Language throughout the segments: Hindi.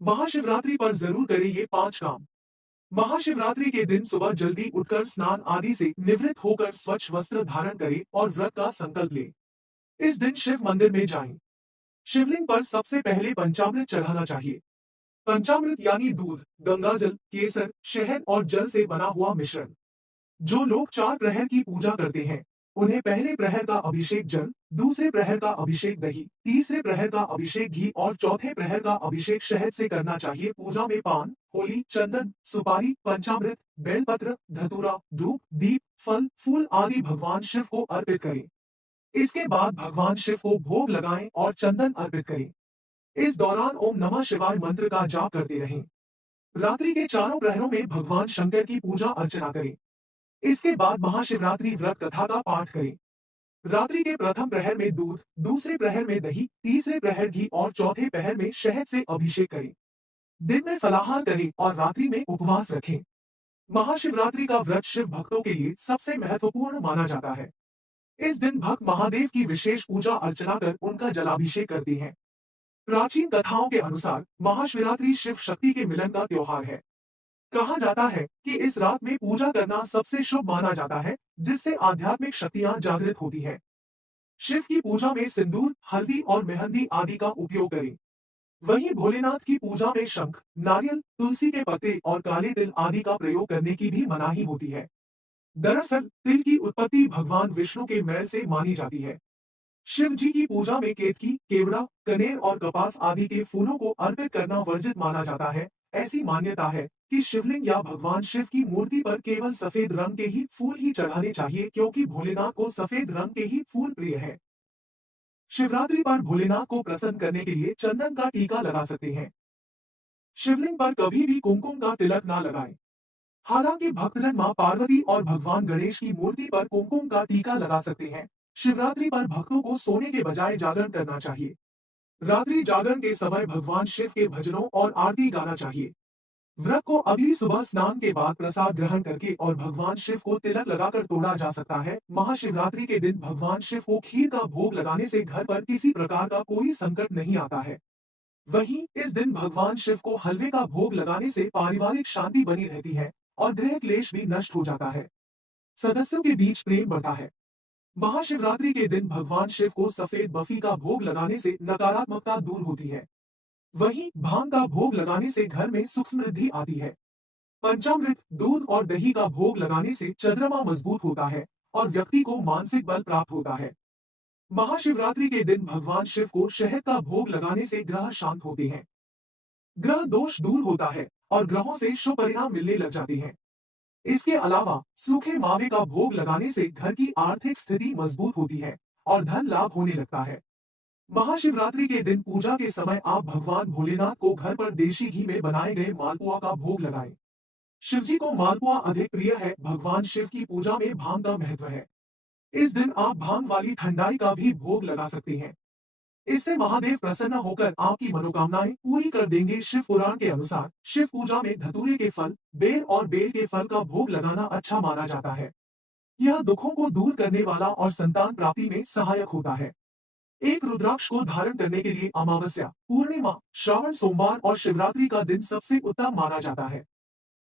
महाशिवरात्रि पर जरूर करें ये 5 काम। महाशिवरात्रि के दिन सुबह जल्दी उठकर स्नान आदि से निवृत्त होकर स्वच्छ वस्त्र धारण करें और व्रत का संकल्प लें। इस दिन शिव मंदिर में जाएं। शिवलिंग पर सबसे पहले पंचामृत चढ़ाना चाहिए। पंचामृत यानी दूध, गंगाजल, केसर, शहद और जल से बना हुआ मिश्रण। जो लोग 4 प्रहर की पूजा करते हैं, उन्हें पहले प्रहर का अभिषेक जल, दूसरे प्रहर का अभिषेक दही, तीसरे प्रहर का अभिषेक घी और चौथे प्रहर का अभिषेक शहद से करना चाहिए। पूजा में पान, होली, चंदन, सुपारी, पंचामृत, बेलपत्र, धतूरा, धूप, दीप, फल, फूल आदि भगवान शिव को अर्पित करें। इसके बाद भगवान शिव को भोग लगाएं और चंदन अर्पित करें। इस दौरान ओम नमः शिवाय मंत्र का जाप करते रहें। रात्रि के चारों प्रहरों में भगवान शंकर की पूजा अर्चना करें। इसके बाद महाशिवरात्रि व्रत कथा का पाठ करें। रात्रि के प्रथम प्रहर में दूध, दूसरे प्रहर में दही, तीसरे प्रहर घी और चौथे प्रहर में शहद से अभिषेक करें। दिन में फलाहार करें और रात्रि में उपवास रखें। महाशिवरात्रि का व्रत शिव भक्तों के लिए सबसे महत्वपूर्ण माना जाता है। इस दिन भक्त महादेव की विशेष पूजा अर्चना कर उनका जलाभिषेक करते हैं। प्राचीन कथाओं के अनुसार महाशिवरात्रि शिव शक्ति के मिलन का त्योहार है। कहा जाता है कि इस रात में पूजा करना सबसे शुभ माना जाता है, जिससे आध्यात्मिक शक्तियां जागृत होती है। शिव की पूजा में सिंदूर, हल्दी और मेहंदी आदि का उपयोग करें। वहीं भोलेनाथ की पूजा में शंख, नारियल, तुलसी के पत्ते और काले तिल आदि का प्रयोग करने की भी मनाही होती है। दरअसल तिल की उत्पत्ति भगवान विष्णु के मैल से मानी जाती है। शिव जी की पूजा में केतकी, केवड़ा, कनेर और कपास आदि के फूलों को अर्पित करना वर्जित माना जाता है। ऐसी मान्यता है कि शिवलिंग या भगवान शिव की मूर्ति पर केवल सफेद रंग के ही फूल ही चढ़ाने चाहिए, क्योंकि भोलेनाथ को सफेद रंग के ही फूल प्रिय है। शिवरात्रि पर भोलेनाथ को प्रसन्न करने के लिए चंदन का टीका लगा सकते हैं। शिवलिंग पर कभी भी कुमकुम का तिलक ना लगाएं। हालांकि भक्तजन मां पार्वती और भगवान गणेश की मूर्ति पर कुमकुम का टीका लगा सकते हैं। शिवरात्रि पर भक्तों को सोने के बजाय जागरण करना चाहिए। रात्रि जागरण के समय भगवान शिव के भजनों और आरती गाना चाहिए। व्रत को अगली सुबह स्नान के बाद प्रसाद ग्रहण करके और भगवान शिव को तिलक लगाकर तोड़ा जा सकता है। महाशिवरात्रि के दिन भगवान शिव को खीर का भोग लगाने से घर पर किसी प्रकार का कोई संकट नहीं आता है। वहीं इस दिन भगवान शिव को हलवे का भोग लगाने से पारिवारिक शांति बनी रहती है और गृह क्लेश भी नष्ट हो जाता है। सदस्यों के बीच प्रेम बढ़ता है। महाशिवरात्रि के दिन भगवान शिव को सफेद बफी का भोग लगाने से नकारात्मकता दूर होती है। वहीं भांग का भोग लगाने से घर में सुख समृद्धि आती है। पंचामृत, दूध और दही का भोग लगाने से चंद्रमा मजबूत होता है और व्यक्ति को मानसिक बल प्राप्त होता है। महाशिवरात्रि के दिन भगवान शिव को शहद का भोग लगाने से ग्रह शांत होते हैं। ग्रह दोष दूर होता है और ग्रहों से शुभ परिणाम मिलने लग जाते हैं। इसके अलावा सूखे मावे का भोग लगाने से घर की आर्थिक स्थिति मजबूत होती है और धन लाभ होने लगता है। महाशिवरात्रि के दिन पूजा के समय आप भगवान भोलेनाथ को घर पर देशी घी में बनाए गए मालपुआ का भोग लगाएं। शिवजी को मालपुआ अधिक प्रिय है। भगवान शिव की पूजा में भांग का महत्व है। इस दिन आप भांग वाली ठंडाई का भी भोग लगा सकते हैं। इससे महादेव प्रसन्न होकर आपकी मनोकामनाएं पूरी कर देंगे। शिव पुराण के अनुसार शिव पूजा में धतूरे के फल, बेर और बेल के फल का भोग लगाना अच्छा माना जाता है। यह दुखों को दूर करने वाला और संतान प्राप्ति में सहायक होता है। एक रुद्राक्ष को धारण करने के लिए अमावस्या, पूर्णिमा, श्रावण सोमवार और शिवरात्रि का दिन सबसे उत्तम माना जाता है।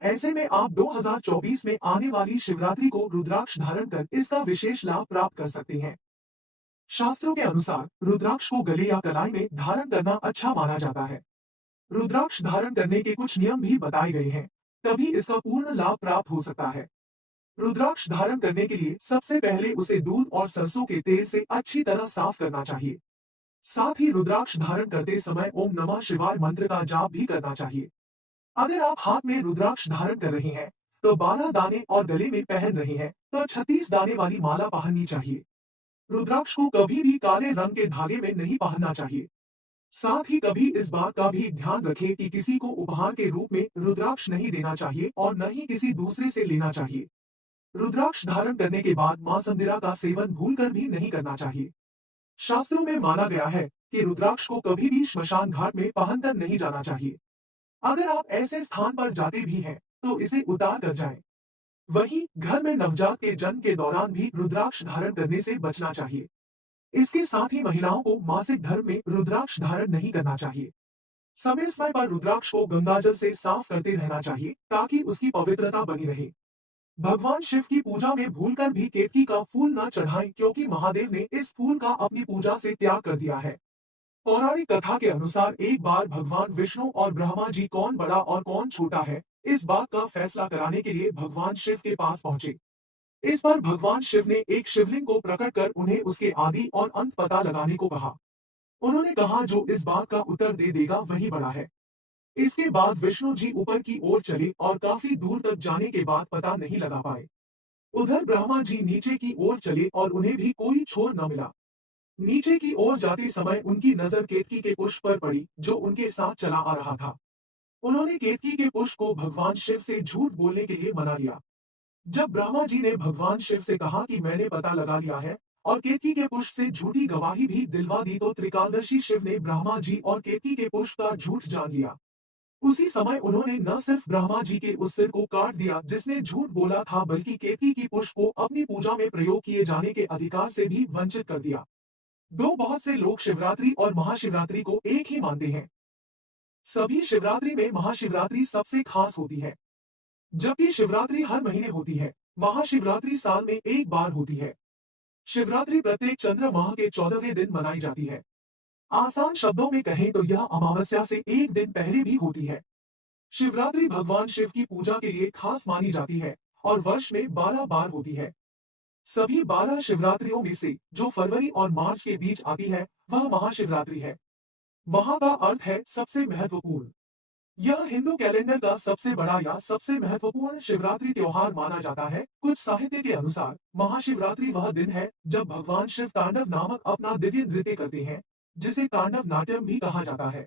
ऐसे में आप 2024 में आने वाली शिवरात्रि को रुद्राक्ष धारण कर इसका विशेष लाभ प्राप्त कर सकते हैं। शास्त्रों के अनुसार रुद्राक्ष को गले या कलाई में धारण करना अच्छा माना जाता है। रुद्राक्ष धारण करने के कुछ नियम भी बताए गए हैं, तभी इसका पूर्ण लाभ प्राप्त हो सकता है। रुद्राक्ष धारण करने के लिए सबसे पहले उसे दूध और सरसों के तेल से अच्छी तरह साफ करना चाहिए। साथ ही रुद्राक्ष धारण करते समय ओम नमः शिवाय मंत्र का जाप भी करना चाहिए। अगर आप हाथ में रुद्राक्ष धारण कर रहे हैं तो 12 दाने और गले में पहन रहे हैं तो 36 दाने वाली माला पहननी चाहिए। रुद्राक्ष को कभी भी काले रंग के धागे में नहीं पहनना चाहिए। साथ ही कभी इस बात का भी ध्यान रखें कि किसी को उपहार के रूप में रुद्राक्ष नहीं देना चाहिए और न ही किसी दूसरे से लेना चाहिए। रुद्राक्ष धारण करने के बाद मां संदिरा का सेवन भूलकर भी नहीं करना चाहिए। शास्त्रों में माना गया है कि रुद्राक्ष को कभी भी श्मशान घाट में पहनकर नहीं जाना चाहिए। अगर आप ऐसे स्थान पर जाते भी हैं तो इसे उतार कर जाएं। वहीं घर में नवजात के जन्म के दौरान भी रुद्राक्ष धारण करने से बचना चाहिए। इसके साथ ही महिलाओं को मासिक धर्म में रुद्राक्ष धारण नहीं करना चाहिए। समय समय पर रुद्राक्ष को गंगाजल से साफ करते रहना चाहिए ताकि उसकी पवित्रता बनी रहे। भगवान शिव की पूजा में भूलकर भी केतकी का फूल न चढ़ाएं क्योंकि महादेव ने इस फूल का अपनी पूजा से त्याग कर दिया है। पौराणिक कथा के अनुसार एक बार भगवान विष्णु और ब्रह्मा जी कौन बड़ा और कौन छोटा है, इस बात का फैसला कराने के लिए भगवान शिव के पास पहुंचे। इस पर भगवान शिव ने एक शिवलिंग को प्रकट कर उन्हें उसके आदि और अंत पता लगाने को कहा। उन्होंने कहा जो इस बात का उत्तर दे देगा वही बड़ा है। इसके बाद विष्णु जी ऊपर की ओर चले और काफी दूर तक जाने के बाद पता नहीं लगा पाए। उधर ब्रह्मा जी नीचे की ओर चले और उन्हें भी कोई छोर न मिला। नीचे की ओर जाते समय उनकी नजर केतकी के पुष्प पर पड़ी जो उनके साथ चला आ रहा था। उन्होंने केतकी के पुष्प को भगवान शिव से झूठ बोलने के लिए मना लिया। जब ब्रह्मा जी ने भगवान शिव से कहा कि मैंने पता लगा लिया है और केतकी के पुष्प से झूठी गवाही भी दिलवा दी, तो त्रिकालदर्शी शिव ने ब्रह्मा जी और केतकी के पुष्प का झूठ जान लिया। उसी समय उन्होंने न सिर्फ ब्रह्मा जी के उस सिर को काट दिया जिसने झूठ बोला था, बल्कि केतकी की पुष्प को अपनी पूजा में प्रयोग किए जाने के अधिकार से भी वंचित कर दिया। दो बहुत से लोग शिवरात्रि और महाशिवरात्रि को एक ही मानते हैं। सभी शिवरात्रि में महाशिवरात्रि सबसे खास होती है। जबकि शिवरात्रि हर महीने होती है, महाशिवरात्रि साल में एक बार होती है। शिवरात्रि प्रत्येक चंद्र माह के 14वें दिन मनाई जाती है। आसान शब्दों में कहें तो यह अमावस्या से एक दिन पहले भी होती है। शिवरात्रि भगवान शिव की पूजा के लिए खास मानी जाती है और वर्ष में 12 बार होती है। सभी 12 शिवरात्रियों में से जो फरवरी और मार्च के बीच आती है वह महाशिवरात्रि है। महा का अर्थ है सबसे महत्वपूर्ण। यह हिंदू कैलेंडर का सबसे बड़ा या सबसे महत्वपूर्ण शिवरात्रि त्योहार माना जाता है। कुछ साहित्य के अनुसार महाशिवरात्रि वह दिन है जब भगवान शिव तांडव नामक अपना दिव्य नृत्य करते हैं, जिसे तांडव नाट्यम भी कहा जाता है।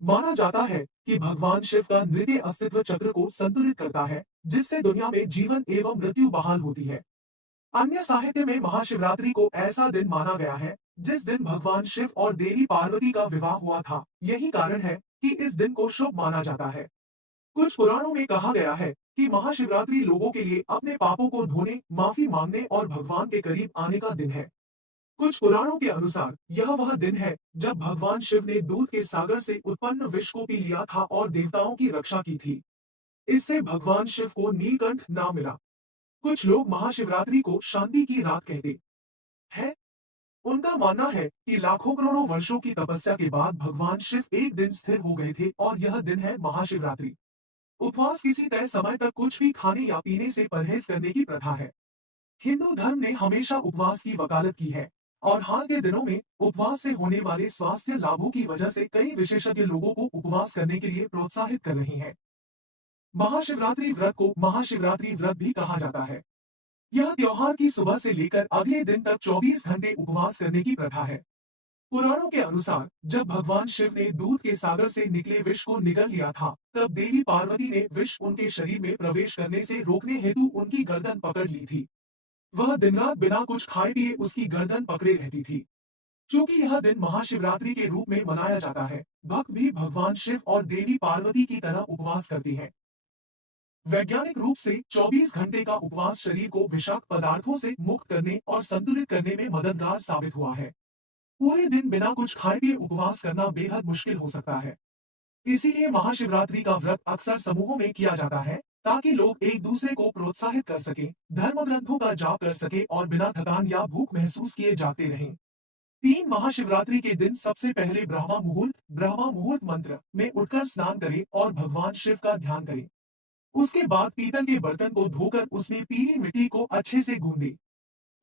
माना जाता है कि भगवान शिव का नृत्य अस्तित्व चक्र को संतुलित करता है, जिससे दुनिया में जीवन एवं मृत्यु बहाल होती है। अन्य साहित्य में महाशिवरात्रि को ऐसा दिन माना गया है जिस दिन भगवान शिव और देवी पार्वती का विवाह हुआ था। यही कारण है कि इस दिन को शुभ माना जाता है। कुछ पुराणों में कहा गया है कि महाशिवरात्रि लोगों के लिए अपने पापों को धोने, माफी मांगने और भगवान के करीब आने का दिन है। कुछ पुराणों के अनुसार यह वह दिन है जब भगवान शिव ने दूध के सागर से उत्पन्न विष को पी लिया था और देवताओं की रक्षा की थी। इससे भगवान शिव को नीलकंठ नाम मिला। कुछ लोग महाशिवरात्रि को शांति की रात कहते हैं। उनका मानना है कि लाखों करोड़ों वर्षों की तपस्या के बाद भगवान शिव एक दिन स्थिर हो गए थे और यह दिन है महाशिवरात्रि। उपवास किसी तय समय तक कुछ भी खाने या पीने से परहेज करने की प्रथा है। हिंदू धर्म ने हमेशा उपवास की वकालत की है और हाल के दिनों में उपवास से होने वाले स्वास्थ्य लाभों की वजह से कई विशेषज्ञ लोगों को उपवास करने के लिए प्रोत्साहित कर रहे हैं। महाशिवरात्रि व्रत को महाशिवरात्रि व्रत भी कहा जाता है। यह त्योहार की सुबह से लेकर अगले दिन तक 24 घंटे उपवास करने की प्रथा है। पुराणों के अनुसार जब भगवान शिव ने दूध के सागर से निकले विष को निगल लिया था, तब देवी पार्वती ने विष उनके शरीर में प्रवेश करने से रोकने हेतु उनकी गर्दन पकड़ ली थी। वह दिन रात बिना कुछ खाए पिए उसकी गर्दन पकड़े रहती थी। क्योंकि यह दिन महाशिवरात्रि के रूप में मनाया जाता है, भक्त भी भगवान शिव और देवी पार्वती की तरह उपवास करते हैं। वैज्ञानिक रूप से 24 घंटे का उपवास शरीर को विषाक्त पदार्थों से मुक्त करने और संतुलित करने में मददगार साबित हुआ है। पूरे दिन बिना कुछ खाए पिए उपवास करना बेहद मुश्किल हो सकता है। इसीलिए महाशिवरात्रि का व्रत अक्सर समूहों में किया जाता है ताकि लोग एक दूसरे को प्रोत्साहित कर सके, धर्म ग्रंथों का जाप कर सके और बिना थकान या भूख महसूस किए जाते रहें। 3 महाशिवरात्रि के दिन सबसे पहले ब्रह्मा मुहूर्त मंत्र में उठकर स्नान करें और भगवान शिव का ध्यान करें। उसके बाद पीतल के बर्तन को धोकर उसमें पीली मिट्टी को अच्छे से गूंदे।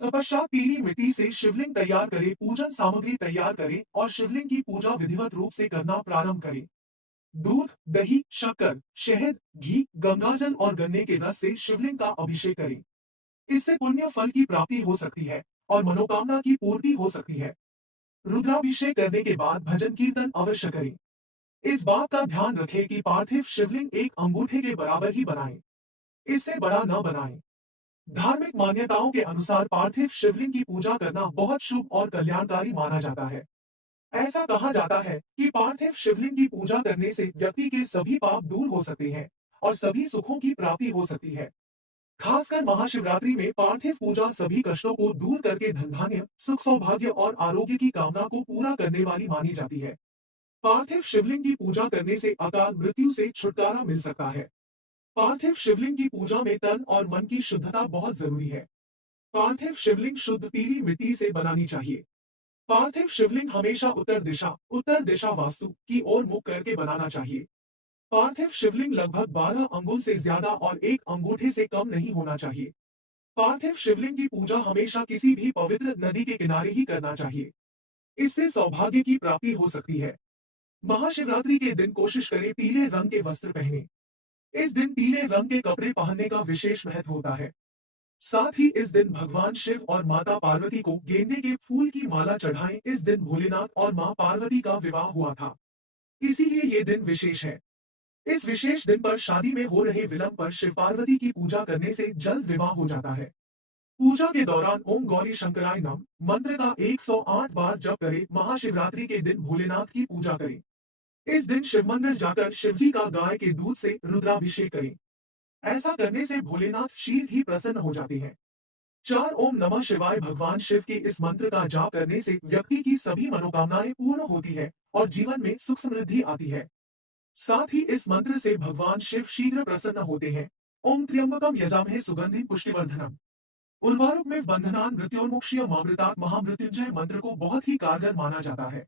तत्पश्चात पीली मिट्टी से शिवलिंग तैयार करें, पूजन सामग्री तैयार करें और शिवलिंग की पूजा विधिवत रूप से करना प्रारंभ करें। दूध, दही, शक्कर, शहद, घी, गंगाजल और गन्ने के रस से शिवलिंग का अभिषेक करें। इससे पुण्य फल की प्राप्ति हो सकती है और मनोकामना की पूर्ति हो सकती है। रुद्राभिषेक करने के बाद भजन कीर्तन अवश्य करें। इस बात का ध्यान रखें कि पार्थिव शिवलिंग एक अंगूठे के बराबर ही बनाएं, इससे बड़ा न बनाएं। धार्मिक मान्यताओं के अनुसार पार्थिव शिवलिंग की पूजा करना बहुत शुभ और कल्याणकारी माना जाता है। ऐसा कहा जाता है कि पार्थिव शिवलिंग की पूजा करने से व्यक्ति के सभी पाप दूर हो सकते हैं और सभी सुखों की प्राप्ति हो सकती है। खासकर महाशिवरात्रि में पार्थिव पूजा सभी कष्टों को दूर करके धन धान्य, सुख सौभाग्य और आरोग्य की कामना को पूरा करने वाली मानी जाती है। पार्थिव शिवलिंग की पूजा करने से अकाल मृत्यु से छुटकारा मिल सकता है। पार्थिव शिवलिंग की पूजा में तन और मन की शुद्धता बहुत जरूरी है। पार्थिव शिवलिंग शुद्ध पीली मिट्टी से बनानी चाहिए। पार्थिव शिवलिंग हमेशा उत्तर दिशा वास्तु की ओर मुख करके बनाना चाहिए। पार्थिव शिवलिंग लगभग 12 अंगुल से ज्यादा और एक अंगूठे से कम नहीं होना चाहिए। पार्थिव शिवलिंग की पूजा हमेशा किसी भी पवित्र नदी के किनारे ही करना चाहिए। इससे सौभाग्य की प्राप्ति हो सकती है। महाशिवरात्रि के दिन कोशिश करें पीले रंग के वस्त्र पहने। इस दिन पीले रंग के कपड़े पहनने का विशेष महत्व होता है। साथ ही इस दिन भगवान शिव और माता पार्वती को गेंदे के फूल की माला चढ़ाएं। इस दिन भोलेनाथ और मां पार्वती का विवाह हुआ था, इसीलिए ये दिन विशेष है। इस विशेष दिन पर शादी में हो रहे विलंब पर शिव पार्वती की पूजा करने से जल्द विवाह हो जाता है। पूजा के दौरान ओम गौरी शंकराय नम मंत्र का 108 बार जप करें। महाशिवरात्रि के दिन भोलेनाथ की पूजा करें। इस दिन शिव मंदिर जाकर शिवजी का गाय के दूध से रुद्राभिषेक करें। ऐसा करने से भोलेनाथ शीघ्र ही प्रसन्न हो जाते हैं। 4 ओम नमः शिवाय भगवान शिव के इस मंत्र का जाप करने से व्यक्ति की सभी मनोकामनाएं पूर्ण होती है और जीवन में सुख समृद्धि आती है। साथ ही इस मंत्र से भगवान शिव शीघ्र प्रसन्न होते हैं। ओम त्र्यंबकम यजामहे सुगंधि पुष्टिवर्धनम उर्वारुकमेव बंधनान मृत्योर्मुक्षीय मामृतात् महामृत्युंजय मंत्र को बहुत ही कारगर माना जाता है।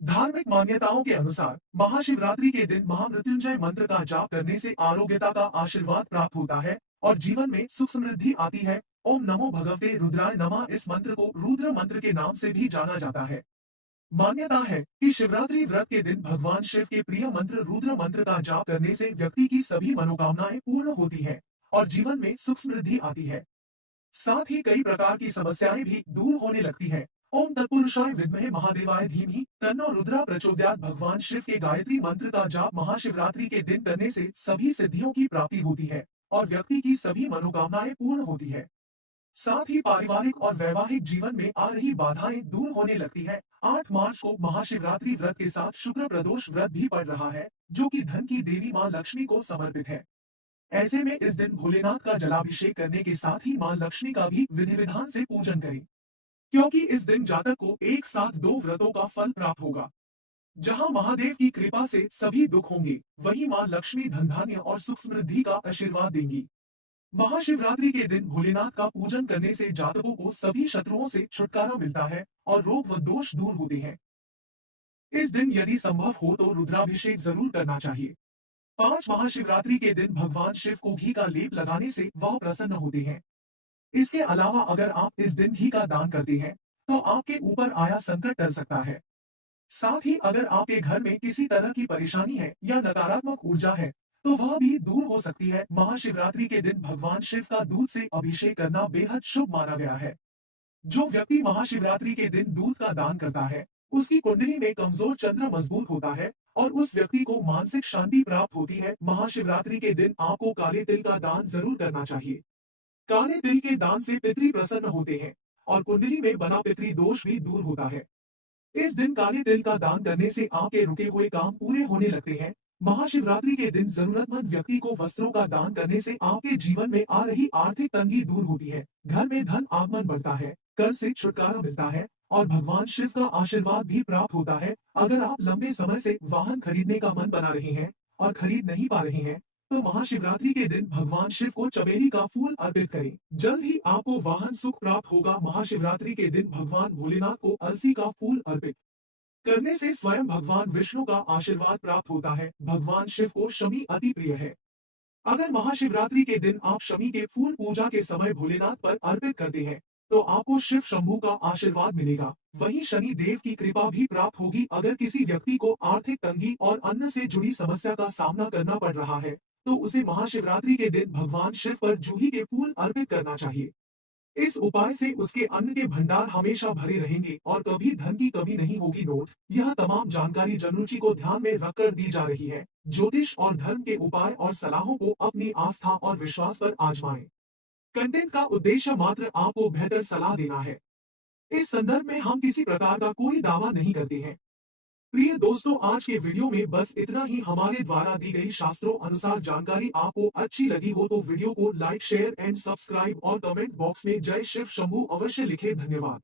धार्मिक मान्यताओं के अनुसार महाशिवरात्रि के दिन महामृत्युंजय मंत्र का जाप करने से आरोग्यता का आशीर्वाद प्राप्त होता है और जीवन में सुख समृद्धि आती है। ओम नमो भगवते रुद्राय नमः इस मंत्र को रुद्र मंत्र के नाम से भी जाना जाता है। मान्यता है कि शिवरात्रि व्रत के दिन भगवान शिव के प्रिय मंत्र रुद्र मंत्र का जाप करने से व्यक्ति की सभी मनोकामनाएं पूर्ण होती है और जीवन में सुख समृद्धि आती है। साथ ही कई प्रकार की समस्याएं भी दूर होने लगती है। ओम तत्पुरुषाय विद्महे महादेवाय धीमहि तन्नो रुद्रा प्रचोदयात् भगवान शिव के गायत्री मंत्र का जाप महाशिवरात्रि के दिन करने से सभी सिद्धियों की प्राप्ति होती है और व्यक्ति की सभी मनोकामनाएं पूर्ण होती है। साथ ही पारिवारिक और वैवाहिक जीवन में आ रही बाधाएं दूर होने लगती है। 8 मार्च को महाशिवरात्रि व्रत के साथ शुक्र प्रदोष व्रत भी पड़ रहा है, जो कि धन की देवी मां लक्ष्मी को समर्पित है। ऐसे में इस दिन भोलेनाथ का जलाभिषेक करने के साथ ही मां लक्ष्मी का भी विधि विधान से पूजन करें, क्योंकि इस दिन जातक को एक साथ 2 व्रतों का फल प्राप्त होगा। जहां महादेव की कृपा से सभी दुख होंगे, वहीं मां लक्ष्मी धन धान्य और सुख समृद्धि का आशीर्वाद देंगी। महाशिवरात्रि के दिन भोलेनाथ का पूजन करने से जातकों को सभी शत्रुओं से छुटकारा मिलता है और रोग व दोष दूर होते हैं। इस दिन यदि संभव हो तो रुद्राभिषेक जरूर करना चाहिए। 5 महाशिवरात्रि के दिन भगवान शिव को घी का लेप लगाने से वह प्रसन्न होते हैं। इसके अलावा अगर आप इस दिन घी का दान करते हैं तो आपके ऊपर आया संकट टल सकता है। साथ ही अगर आपके घर में किसी तरह की परेशानी है या नकारात्मक ऊर्जा है तो वह भी दूर हो सकती है। महाशिवरात्रि के दिन भगवान शिव का दूध से अभिषेक करना बेहद शुभ माना गया है। जो व्यक्ति महाशिवरात्रि के दिन दूध का दान करता है, उसकी कुंडली में कमजोर चंद्र मजबूत होता है और उस व्यक्ति को मानसिक शांति प्राप्त होती है। महाशिवरात्रि के दिन आपको काले तिल का दान जरूर करना चाहिए। काले तिल के दान से पितृ प्रसन्न होते हैं और कुंडली में बना पितृ दोष भी दूर होता है। इस दिन काले तिल का दान करने से आपके रुके हुए काम पूरे होने लगते हैं। महाशिवरात्रि के दिन जरूरतमंद व्यक्ति को वस्त्रों का दान करने से आपके जीवन में आ रही आर्थिक तंगी दूर होती है, घर में धन आगमन बढ़ता है, कर्ज से छुटकारा मिलता है और भगवान शिव का आशीर्वाद भी प्राप्त होता है। अगर आप लंबे समय से वाहन खरीदने का मन बना रहे हैं और खरीद नहीं पा रहे हैं तो महाशिवरात्रि के दिन भगवान शिव को चमेली का फूल अर्पित करें। जल्द ही आपको वाहन सुख प्राप्त होगा। महाशिवरात्रि के दिन भगवान भोलेनाथ को अलसी का फूल अर्पित करने से स्वयं भगवान विष्णु का आशीर्वाद प्राप्त होता है। भगवान शिव को शमी अति प्रिय है। अगर महाशिवरात्रि के दिन आप शमी के फूल पूजा के समय भोलेनाथ पर अर्पित करते हैं तो आपको शिव शंभू का आशीर्वाद मिलेगा। वहीं शनि देव की कृपा भी प्राप्त होगी। अगर किसी व्यक्ति को आर्थिक तंगी और अन्न से जुड़ी समस्या का सामना करना पड़ रहा है तो उसे महाशिवरात्रि के दिन भगवान शिव पर जूही के फूल अर्पित करना चाहिए। इस उपाय से उसके अन्न के भंडार हमेशा भरे रहेंगे और कभी धन की कमी नहीं होगी। नोट: यह तमाम जानकारी जनरुचि को ध्यान में रखकर दी जा रही है। ज्योतिष और धर्म के उपाय और सलाहों को अपनी आस्था और विश्वास पर आजमाएं। कंटेंट का उद्देश्य मात्र आपको बेहतर सलाह देना है। इस संदर्भ में हम किसी प्रकार का कोई दावा नहीं करते हैं। प्रिय दोस्तों, आज के वीडियो में बस इतना ही। हमारे द्वारा दी गई शास्त्रों अनुसार जानकारी आपको अच्छी लगी हो तो वीडियो को लाइक, शेयर एंड सब्सक्राइब और कमेंट बॉक्स में जय शिव शंभू अवश्य लिखें। धन्यवाद।